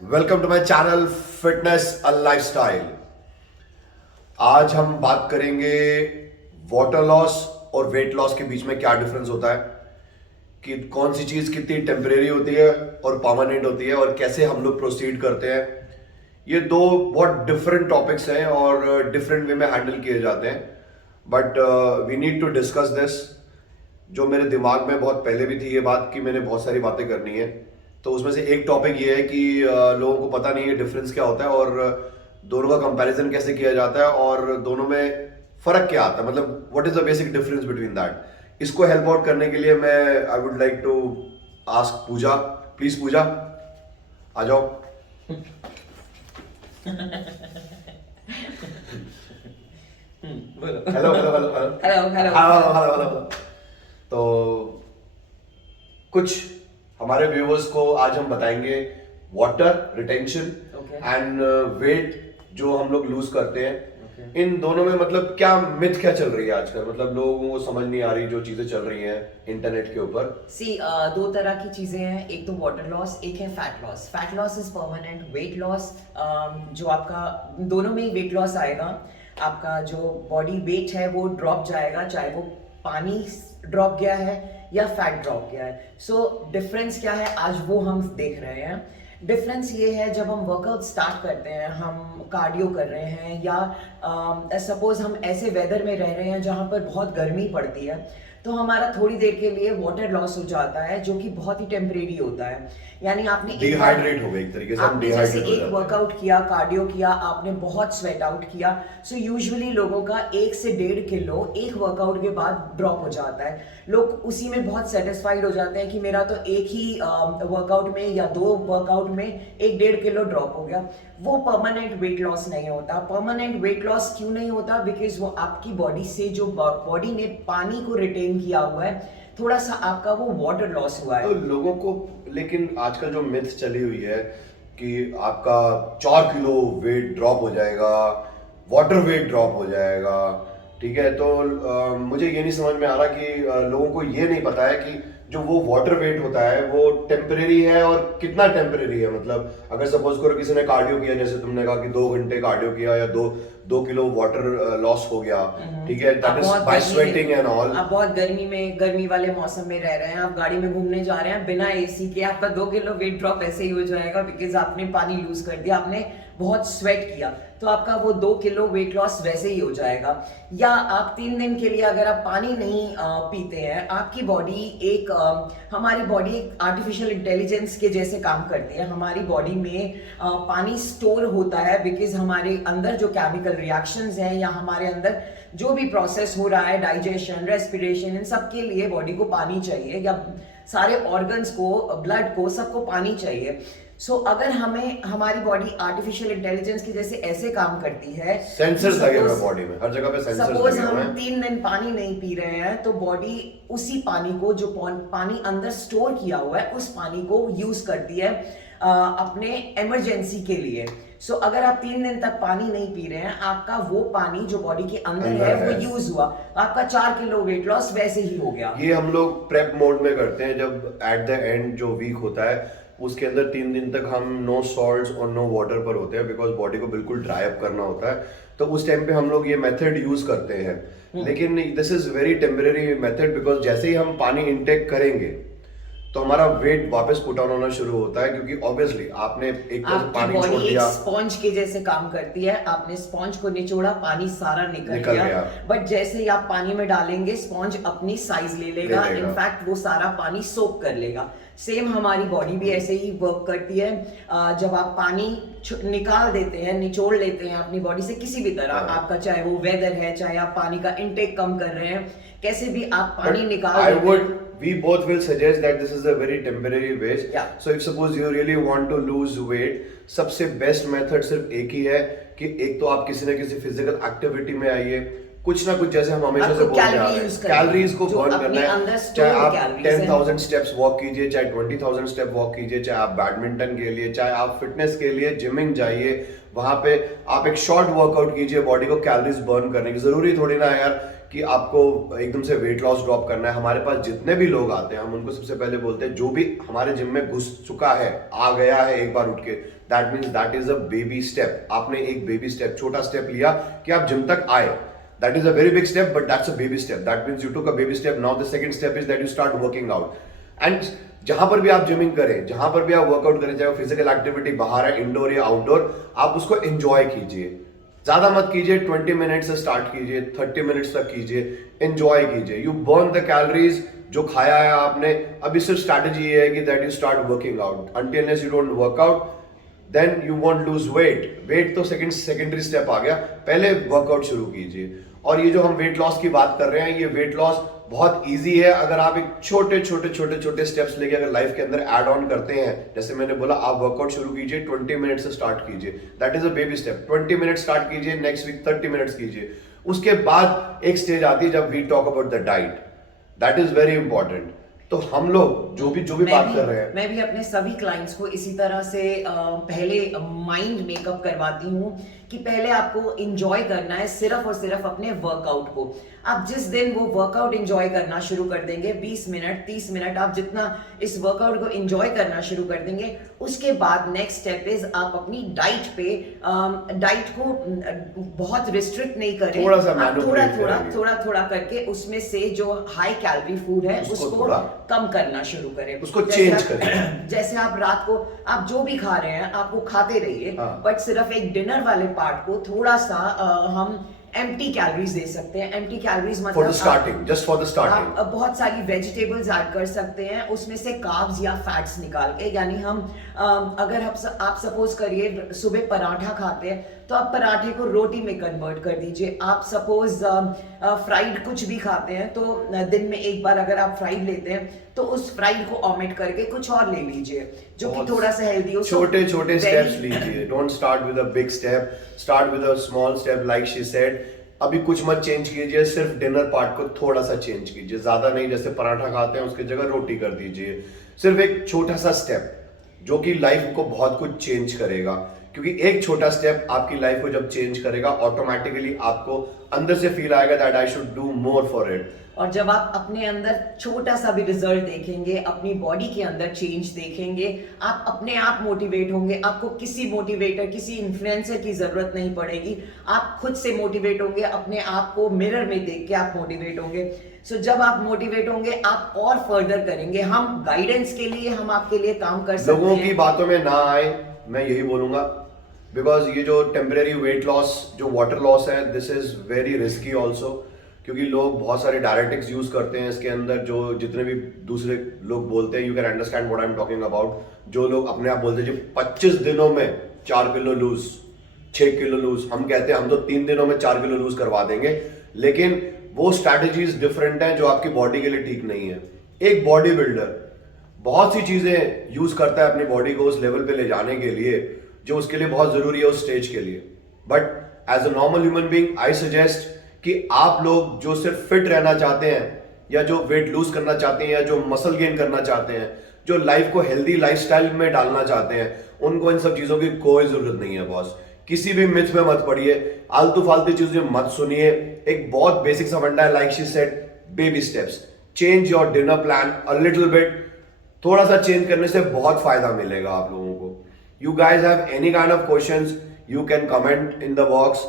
Welcome to my channel fitness a lifestyle. आज हम बात करेंगे वाटर लॉस और वेट लॉस के बीच में क्या डिफरेंस होता है, कि कौन सी चीज कितनी टेम्परेरी होती है और परमानेंट होती है, और कैसे हम लोग प्रोसीड करते हैं। ये दो बहुत डिफरेंट टॉपिक्स हैं और डिफरेंट वे में हैंडल किए जाते हैं, but we need to discuss this. जो मेरे दिमाग में बहुत पहले भी थी ये बात कि मैंने बहुत सारी बातें करनी है, तो उसमें से एक टॉपिक ये है कि लोगों को पता नहीं है डिफरेंस क्या होता है और दोनों का कंपैरिजन कैसे किया जाता है और दोनों में फर्क क्या आता है, मतलब what is the basic difference between that. इसको हेल्प आउट करने के लिए मैं I would like to ask Puja. Please Puja आ जाओ। बोलो। Hello hello hello hello hello hello hello hello hello. तो कुछ हमारे व्यूअर्स को आज हम बताएंगे water retention Okay. And weight जो हम लोग लूज करते हैं। Okay. इन दोनों में मतलब क्या मिथ क्या चल रही है आजकल, मतलब लोगों को समझ नहीं आ रही जो चीजें चल रही हैं इंटरनेट के ऊपर। सी दो तरह की चीजें हैं, एक तो वाटर लॉस, एक है fat loss. Fat loss is permanent, weight loss जो आपका दोनों में ही वेट लॉस आएगा। आपका जो बॉडी वेट है वो ड्रॉप जाएगा, चाहे वो पानी ड्रॉप गया है या फैट ड्रॉप गया है। सो डिफरेंस क्या है आज वो हम देख रहे हैं। डिफरेंस ये है, जब हम वर्कआउट स्टार्ट करते हैं, हम कार्डियो कर रहे हैं या सपोज हम ऐसे वेदर में रह रहे हैं जहाँ पर बहुत गर्मी पड़ती है, तो हमारा थोड़ी देर के लिए वाटर लॉस हो जाता है जो कि बहुत ही टेम्परेरी होता है। यानी आपने डिहाइड्रेट हो गए एक तरीके से, हम आपने जैसे डिहाइड्रेट हो एक जाते हैं। वर्कआउट किया, कार्डियो किया, आपने बहुत स्वेट आउट किया। सो यूजुअली लोगों का 1 से 1.5 किलो एक वर्कआउट के बाद ड्रॉप हो जाता है। लोग उसी में बहुत सेटिस्फाइड हो जाते हैं कि मेरा तो एक ही वर्कआउट में या 2 वर्कआउट में 1-1.5 किलो ड्रॉप हो गया। वो परमानेंट वेट लॉस नहीं होता। परमानेंट वेट लॉस क्यों नहीं होता? बिकॉज वो आपकी बॉडी से जो बॉडी ने पानी को रिटेन किया हुआ है, थोड़ा सा आपका वो वाटर लॉस हुआ है। तो लोगों को, लेकिन आजकल जो मिथ चली हुई है कि आपका 4 किलो वेट ड्रॉप हो जाएगा, वाटर वेट ड्रॉप हो जाएगा, ठीक है। तो मुझे ये नहीं समझ में आ रहा कि लोगों को ये नहीं पता है कि जो वो वाटर वेट होता है वो टेम्परेरी है और कितना टेम्परेरी है। मतलब अगर सपोज करो किसी ने कार्डियो किया, जैसे तुमने कहा कि 2 घंटे कार्डियो किया या 2 किलो वाटर लॉस हो गया, ठीक है, that is by sweating and all. आप बहुत गर्मी में, गर्मी वाले मौसम में रह रहे हैं, आप गाड़ी में घूमने जा रहे हैं बिना एसी के, आपका 2 किलो वेट ड्रॉप ऐसे ही हो जाएगा बिकॉज आपने पानी लूज कर दिया, आपने बहुत स्वेट किया, तो आपका वो 2 किलो वेट लॉस वैसे ही हो जाएगा। या आप 3 दिन के लिए अगर आप पानी नहीं पीते हैं, आपकी बॉडी एक हमारी बॉडी एक आर्टिफिशियल इंटेलिजेंस के जैसे काम करती है। हमारी बॉडी में पानी स्टोर होता है बिकॉज हमारे अंदर जो केमिकल रिएक्शंस हैं या हमारे अंदर जो भी प्रोसेस हो रहा है, डाइजेशन, रेस्पिरेशन, इन सब के लिए बॉडी को पानी चाहिए, या सारे ऑर्गन्स को, ब्लड को, सबको पानी चाहिए। सो अगर हमें हमारी बॉडी आर्टिफिशियल इंटेलिजेंस की जैसे ऐसे काम करती है, सेंसर्स लगे हुए बॉडी में, हर जगह पे सेंसर्स सपोज लगे हुए हम हैं। 3 दिन पानी नहीं पी रहे हैं, तो बॉडी उसी पानी को, जो पानी अंदर स्टोर किया हुआ है, उस पानी को यूज करती है अपने इमरजेंसी के लिए। सो अगर आप 3 दिन तक पानी नहीं पी रहे हैं, आपका वो पानी जो बॉडी के अंदर है वो यूज हुआ, आपका 4 किलो वेट लॉस वैसे ही हो गया। ये हम लोग प्रेप मोड में करते हैं, जब एट द एंड जो वीक होता है उसके अंदर 3 दिन तक हम नो सॉल्ट्स और नो वाटर पर होते हैं, बिकॉज बॉडी को बिल्कुल ड्राई अप करना होता है। तो उस टाइम पे हम लोग ये मेथड यूज करते हैं। लेकिन this is very temporary method, because जैसे ही हम पानी इनटेक करेंगे तो हमारा वेट वापस पुट ऑन होना शुरू होता है, क्योंकि ऑब्वियसली आपने एक तरह से आपकी पानी छोड़ बॉडी एक दिया। स्पॉन्ज के जैसे काम करती है। आपने स्पॉन्ज को निचोड़ा, पानी सारा निकल निकल गया, गया। बट जैसे ही आप पानी में डालेंगे, स्पॉन्ज अपनी साइज ले लेगा, इनफैक्ट वो सारा पानी सोक कर लेगा। सेम हमारी बॉडी भी ऐसे ही वर्क करती है। जब आप पानी निकाल देते हैं, निचोड़ लेते हैं अपनी बॉडी से किसी भी तरह, आपका चाहे वो वेदर है, चाहे आप पानी का इनटेक कम कर रहे हैं, कैसे भी आप पानी निकाल देते हैं। We both will suggest that this is a very temporary waste. Yeah. So if suppose you really want to lose weight, सबसे बेस्ट मेथड सिर्फ एक ही है कि एक तो आप किसी न किसी फिजिकल एक्टिविटी में आइए, कुछ ना कुछ, जैसे हम हमेशा से बोलते आ रहे हैं, कैलोरीज को बर्न करना है। चाहे आप 10,000 स्टेप्स वॉक कीजिए, चाहे 20,000 स्टेप वॉक कीजिए, चाहे आप बैडमिंटन के लिए, चाहे आप फिटनेस के लिए जिमिंग जाइए, वहां पे आप एक शॉर्ट वर्कआउट कीजिए बॉडी को कैलोरीज बर्न करने की। जरूरी थोड़ी ना यार कि आपको एकदम से वेट लॉस ड्रॉप करना है, हमारे पास जितने भी लोग आते हैं हम उनको सबसे पहले बोलते हैं जो भी हमारे जिम में घुस चुका है, आ गया है एक बार उठ के, that means that is a baby step. आपने एक बेबी स्टेप, छोटा स्टेप लिया कि आप जिम तक आए, that is a very big step but that's a baby step, that means you took a baby step. Now the second step is that you start working out. And जहां पर भी आप gymming करें, जहां पर भी आप वर्कआउट करें, चाहे वो फिजिकल एक्टिविटी बाहर है, इंडोर या आउटडोर, आप उसको एंजॉय कीजिए। ज्यादा मत कीजिए, 20 मिनट से स्टार्ट कीजिए, 30 मिनट्स तक कीजिए, एंजॉय कीजिए। यू बर्न द कैलोरीज जो खाया है आपने। अभी सिर्फ स्ट्रैटेजी ये है कि that you start working out. Until unless you don't workout then you won't lose weight. Weight तो सेकेंडरी स्टेप आ गया, पहले वर्कआउट शुरू कीजिए। और ये जो हम वेट लॉस की बात कर रहे हैं, ये वेट लॉस बहुत इजी है अगर आप एक छोटे स्टेप्स लेके अगर लाइफ के अंदर ऐड ऑन करते हैं। जैसे मैंने बोला, आप वर्कआउट शुरू कीजिए, 20 मिनट से स्टार्ट कीजिए, that is a baby step. 20 minute start कीजिए, नेक्स्ट वीक 30 मिनट्स कीजिए। उसके बाद एक स्टेज आती है जब we talk about the diet, that is very important. तो हम लोग जो भी बात कर रहे हैं, मैं भी अपने सभी क्लाइंट्स को इसी तरह से पहले माइंड मेकअप करवाती हूँ कि पहले आपको एंजॉय करना है सिर्फ और सिर्फ अपने वर्कआउट को। आप जिस दिन वो वर्कआउट एंजॉय करना शुरू कर देंगे, 20 मिनट 30 मिनट आप जितना इस वर्कआउट को एंजॉय करना शुरू कर देंगे, उसके बाद नेक्स्ट स्टेप इज आप अपनी डाइट पे डाइट को बहुत रिस्ट्रिक्ट नहीं करें, थोड़ा सा आप थोड़ा करके उसमें से जो हाई कैलोरी फूड है उसको कम करना शुरू करें, उसको चेंज करें। जैसे आप रात को आप जो भी खा रहे हैं आप वो खाते रहिए, बट सिर्फ एक डिनर वाले पार्ट को थोड़ा सा हम एम्प्टी कैलोरीज दे सकते हैं। एम्प्टी कैलोरीज मतलब for the starting, just for the starting आप बहुत सारी वेजिटेबल्स ऐड कर सकते हैं उसमें से कार्ब्स या फैट्स निकाल के। यानी हम अगर आप सपोज करिए सुबह पराठा खाते हैं तो आप पराठे को रोटी में कन्वर्ट कर दीजिए। आप सपोज फ्राइड कुछ भी खाते हैं तो दिन में एक बार अगर आप फ्राइड लेते हैं तो उस फ्राइड को ऑमिट करके कुछ और ले लीजिए जो कि थोड़ा सा हेल्दी हो। छोटे स्टेप्स लीजिए, don't start with a big step, start with a small step like she said. अभी कुछ मत चेंज कीजिए, सिर्फ डिनर पार्ट को थोड़ा सा चेंज कीजिए, ज्यादा नहीं। जैसे पराठा खाते हैं उसकी जगह रोटी कर दीजिए। सिर्फ एक छोटा सा स्टेप जो कि लाइफ को बहुत कुछ चेंज करेगा, क्योंकि एक छोटा स्टेप आपकी लाइफ को जब चेंज करेगा ऑटोमेटिकली आपको अंदर से फील आएगा that I should do more for it. और जब आप अपने अंदर छोटा सा भी रिजल्ट देखेंगे, अपनी बॉडी के अंदर चेंज देखेंगे, आप अपने आप मोटिवेट होंगे। आपको किसी मोटिवेटर, किसी इन्फ्लुएंसर की जरूरत नहीं पड़ेगी, आप खुद से मोटिवेट होंगे। अपने आप को मिरर में देख के आप मोटिवेट होंगे। सो जब आप मोटिवेट होंगे आप और फर्दर करेंगे। हम गाइडेंस के लिए, हम आपके लिए काम कर सकते हैं। लोगों की बातों में ना आए, मैं यही बोलूंगा, बिकॉज ये जो टेम्परेरी वेट लॉस, जो वाटर लॉस है, this is very risky also, क्योंकि लोग बहुत सारे डायरेटिक्स यूज करते हैं इसके अंदर। जो जितने भी दूसरे लोग बोलते हैं, you can understand what I am talking about. जो लोग अपने आप बोलते हैं 25 दिनों में 4 किलो लूज, 6 किलो लूज, हम कहते हैं हम तो 3 दिनों में 4 किलो लूज करवा देंगे, लेकिन वो स्ट्रैटेजीज डिफरेंट हैं जो आपकी बॉडी के लिए ठीक नहीं है। एक बॉडी बिल्डर बहुत सी चीजें यूज करता है अपनी बॉडी को उस लेवल पे ले जाने के लिए जो उसके लिए बहुत जरूरी है उस स्टेज के लिए। But as a normal human being I suggest कि आप लोग जो सिर्फ फिट रहना चाहते हैं, या जो वेट लूज करना चाहते हैं, या जो मसल गेन करना चाहते हैं, जो लाइफ को हेल्दी लाइफस्टाइल में डालना चाहते हैं, उनको इन सब चीजों की कोई जरूरत नहीं है बॉस। किसी भी मिथ में मत पड़िए, आलतू फालतू चीजें मत सुनिए। एक बहुत बेसिक सा फंडा है, like she said, baby steps. Change your dinner plan a little bit. थोड़ा सा चेंज करने से बहुत फायदा मिलेगा आप लोगों को। You guys have any kind of questions, you can comment in the box.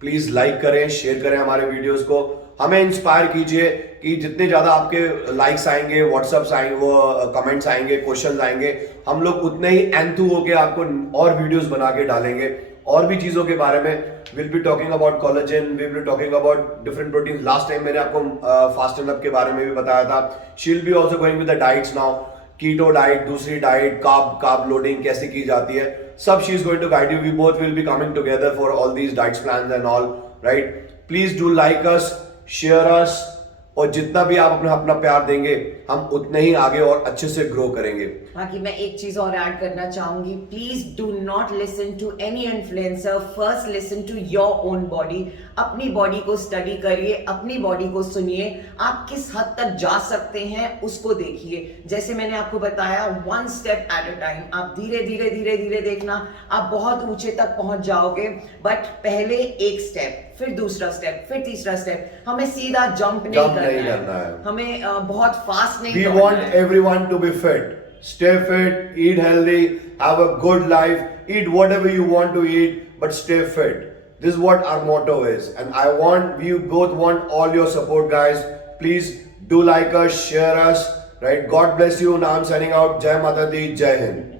Please like करें, शेयर करें हमारे वीडियोस को, हमें इंस्पायर कीजिए कि जितने ज्यादा आपके लाइक्स आएंगे, व्हाट्सएप्स आएंगे, वो कमेंट्स आएंगे, क्वेश्चंस आएंगे, हम लोग उतने ही एंथू होके आपको और वीडियोस बना के डालेंगे और भी चीजों के बारे में। Will be talking about collagen, will be talking about different protein. Last time मैंने आपको फास्ट एंड अप के बारे में भी बताया था। She will be also going with the diets now, keto diet, दूसरी डाइट, कार्ब लोडिंग कैसे की जाती है, सब she is going to guide you. We both will be coming together for all these diets plans and all, right. Please do like us, share us, और जितना भी आप अपना प्यार देंगे हम उतने ही आगे और अच्छे से ग्रो करेंगे। बाकी मैं एक चीज और ऐड करना चाहूंगी, please do not listen to any influencer, first listen to your own body. अपनी बॉडी को स्टडी करिए, अपनी बॉडी को सुनिए, आप किस हद तक जा सकते हैं उसको देखिए। जैसे मैंने आपको बताया, 1 स्टेप एट अ टाइम, आप धीरे धीरे धीरे धीरे देखना, आप बहुत ऊंचे तक पहुंच जाओगे। बट पहले एक स्टेप, फिर दूसरा स्टेप, फिर तीसरा स्टेप। हमें सीधा जंप नहीं करना है। हमें बहुत फास्ट नहीं We दौड़ना want है। everyone to be fit. Stay fit, eat healthy, have a good life, eat whatever you want to eat, but stay fit. This is what our motto is. And I want, we both want all your support, guys. Please do like us, share us, right? God bless you. Now I'm signing out. Jai Mata Di, Jai Hind.